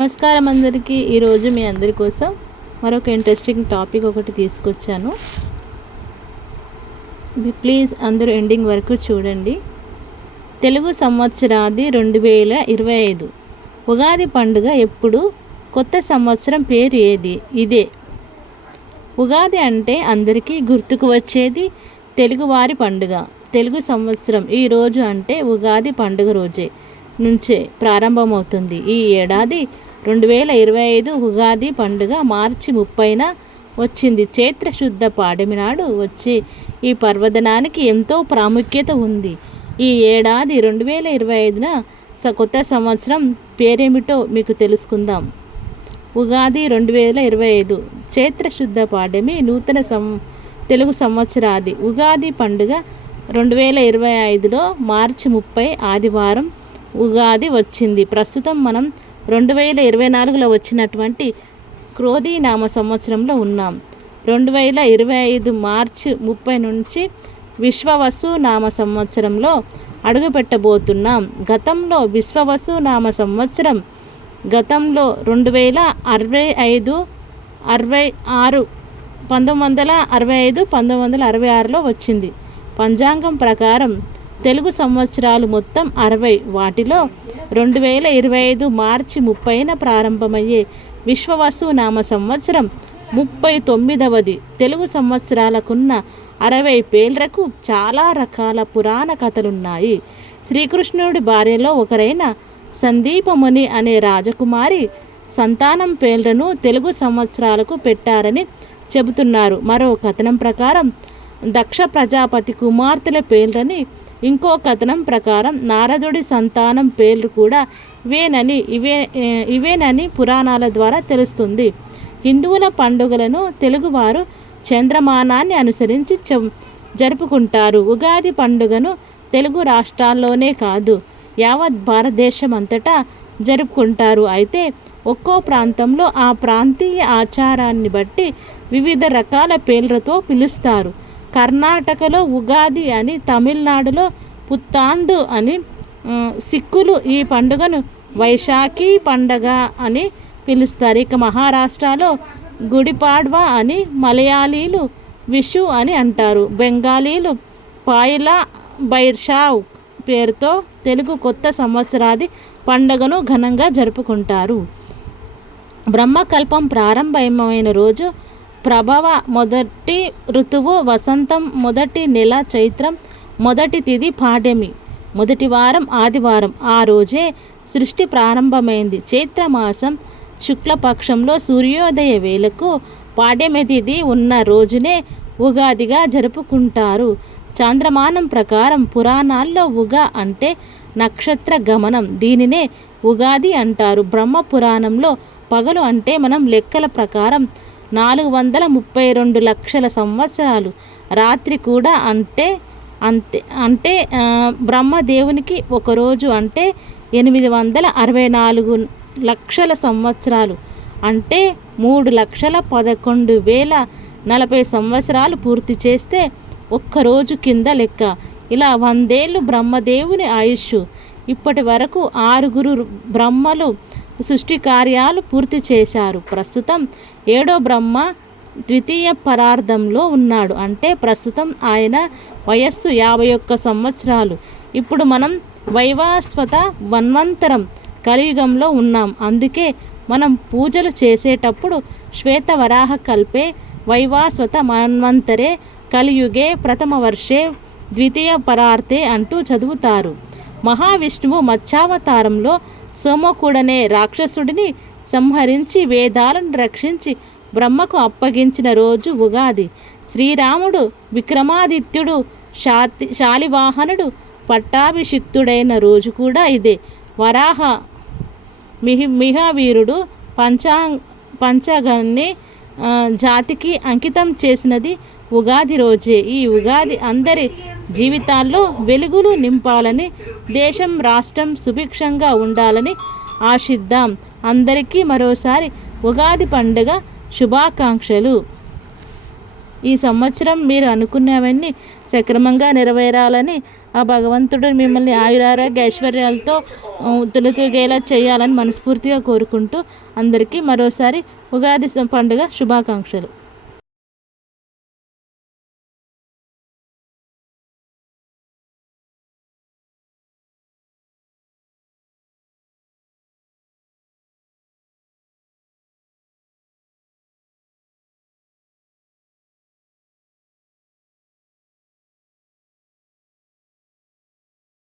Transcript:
నమస్కారం అందరికీ. ఈరోజు మీ అందరి కోసం మరొక ఇంట్రెస్టింగ్ టాపిక్ ఒకటి తీసుకొచ్చాను. ప్లీజ్ అందరూ ఎండింగ్ వరకు చూడండి. తెలుగు సంవత్సరాది 2025 ఉగాది పండుగ ఎప్పుడు? కొత్త సంవత్సరం పేరు ఏది? ఇదే. ఉగాది అంటే అందరికీ గుర్తుకు వచ్చేది తెలుగువారి పండుగ. తెలుగు సంవత్సరం ఈ రోజు అంటే ఉగాది పండుగ రోజే నుంచే ప్రారంభమవుతుంది. ఈ ఏడాది 2025 ఉగాది పండుగ మార్చి 30న వచ్చింది. చైత్రశుద్ధ పాడ్యమి నాడు వచ్చే ఈ పర్వదినానికి ఎంతో ప్రాముఖ్యత ఉంది. ఈ ఏడాది 2025న కొత్త సంవత్సరం పేరేమిటో మీకు తెలుసుకుందాం. ఉగాది 2025 చైత్రశుద్ధ పాడ్యమి నూతన తెలుగు సంవత్సరాది. ఉగాది పండుగ 2025లో మార్చి 30 ఆదివారం ఉగాది వచ్చింది. ప్రస్తుతం మనం 2024లో వచ్చినటువంటి క్రోధీ నామ సంవత్సరంలో ఉన్నాం. 2025 మార్చి 30 నుంచి విశ్వవసు నామ సంవత్సరంలో అడుగుపెట్టబోతున్నాం. గతంలో విశ్వవసు నామ సంవత్సరం గతంలో 2065 66 1965 1966లో వచ్చింది. పంచాంగం ప్రకారం తెలుగు సంవత్సరాలు మొత్తం 60. వాటిలో 2025 మార్చి 30న ప్రారంభమయ్యే విశ్వవసు నామ సంవత్సరం 39వది. తెలుగు సంవత్సరాలకున్న 60 పేర్లకు చాలా రకాల పురాణ కథలున్నాయి. శ్రీకృష్ణుడి భార్యలో ఒకరైన సందీపముని అనే రాజకుమారి సంతానం పేర్లను తెలుగు సంవత్సరాలకు పెట్టారని చెబుతున్నారు. మరో కథనం ప్రకారం దక్ష ప్రజాపతి కుమార్తెల పేర్లని, ఇంకో కథనం ప్రకారం నారదుడి సంతానం పేర్లు కూడా ఇవేనని పురాణాల ద్వారా తెలుస్తుంది. హిందువుల పండుగలను తెలుగువారు చంద్రమానాన్ని అనుసరించి జరుపుకుంటారు. ఉగాది పండుగను తెలుగు రాష్ట్రాల్లోనే కాదు, యావత్ భారతదేశం అంతటా జరుపుకుంటారు. అయితే ఒక్కో ప్రాంతంలో ఆ ప్రాంతీయ ఆచారాన్ని బట్టి వివిధ రకాల పేర్లతో పిలుస్తారు. కర్ణాటకలో ఉగాది అని, తమిళనాడులో పుత్తాండు అని, సిక్కులు ఈ పండుగను వైశాఖి పండగ అని పిలుస్తారు. ఇక మహారాష్ట్రలో గుడిపాడ్వా అని, మలయాళీలు విషు అని అంటారు. బెంగాలీలు పాయిలా బైశాఖ్ పేరుతో తెలుగు కొత్త సంవత్సరాది పండుగను ఘనంగా జరుపుకుంటారు. బ్రహ్మకల్పం ప్రారంభమైన రోజు ప్రభవ మొదటి ఋతువు వసంతం, మొదటి నెల చైత్రం, మొదటి తిథి పాడ్యమి, మొదటి వారం ఆదివారం. ఆ రోజే సృష్టి ప్రారంభమైంది. చైత్రమాసం శుక్లపక్షంలో సూర్యోదయ వేళకు పాడ్యమి తిథి ఉన్న రోజునే ఉగాదిగా జరుపుకుంటారు. చాంద్రమానం ప్రకారం పురాణాల్లో ఉగా అంటే నక్షత్ర గమనం. దీనినే ఉగాది అంటారు. బ్రహ్మ పురాణంలో పగలు అంటే మనం లెక్కల ప్రకారం 432 లక్షల సంవత్సరాలు, రాత్రి కూడా అంటే బ్రహ్మదేవునికి ఒకరోజు అంటే 864 లక్షల సంవత్సరాలు, అంటే 3,11,040 సంవత్సరాలు పూర్తి చేస్తే ఒక్కరోజు కింద లెక్క. ఇలా 100 ఏళ్ళు బ్రహ్మదేవుని ఆయుష్. ఇప్పటి వరకు 6 బ్రహ్మలు సృష్టి కార్యాలు పూర్తి చేశారు. ప్రస్తుతం 7వ బ్రహ్మ ద్వితీయ పరార్థంలో ఉన్నాడు. అంటే ప్రస్తుతం ఆయన వయస్సు 51 సంవత్సరాలు. ఇప్పుడు మనం వైవస్వత మన్వంతరం కలియుగంలో ఉన్నాం. అందుకే మనం పూజలు చేసేటప్పుడు శ్వేతవరాహ కల్పే వైవస్వత మన్వంతరే కలియుగే ప్రథమ వర్షే ద్వితీయ పరార్థే అంటూ చదువుతారు. మహావిష్ణువు మత్స్యావతారంలో సోమకుడనే రాక్షసుడిని సంహరించి వేదాలను రక్షించి బ్రహ్మకు అప్పగించిన రోజు ఉగాది. శ్రీరాముడు విక్రమాదిత్యుడు శాలివాహనుడు పట్టాభిషిక్తుడైన రోజు కూడా ఇదే. వరాహ మిహావీరుడు పంచగన్ని జాతికి అంకితం చేసినది ఉగాది రోజే. ఈ ఉగాది అందరి జీవితాల్లో వెలుగులు నింపాలని, దేశం రాష్ట్రం సుభిక్షంగా ఉండాలని ఆశిద్దాం. అందరికీ మరోసారి ఉగాది పండుగ శుభాకాంక్షలు. ఈ సంవత్సరం మీరు అనుకున్నవన్నీ సక్రమంగా నెరవేరాలని ఆ భగవంతుడు మిమ్మల్ని ఆయురారోగ్య ఐశ్వర్యాలతో తులతూగేలా చేయాలని మనస్ఫూర్తిగా కోరుకుంటూ అందరికీ మరోసారి ఉగాది పండుగ శుభాకాంక్షలు.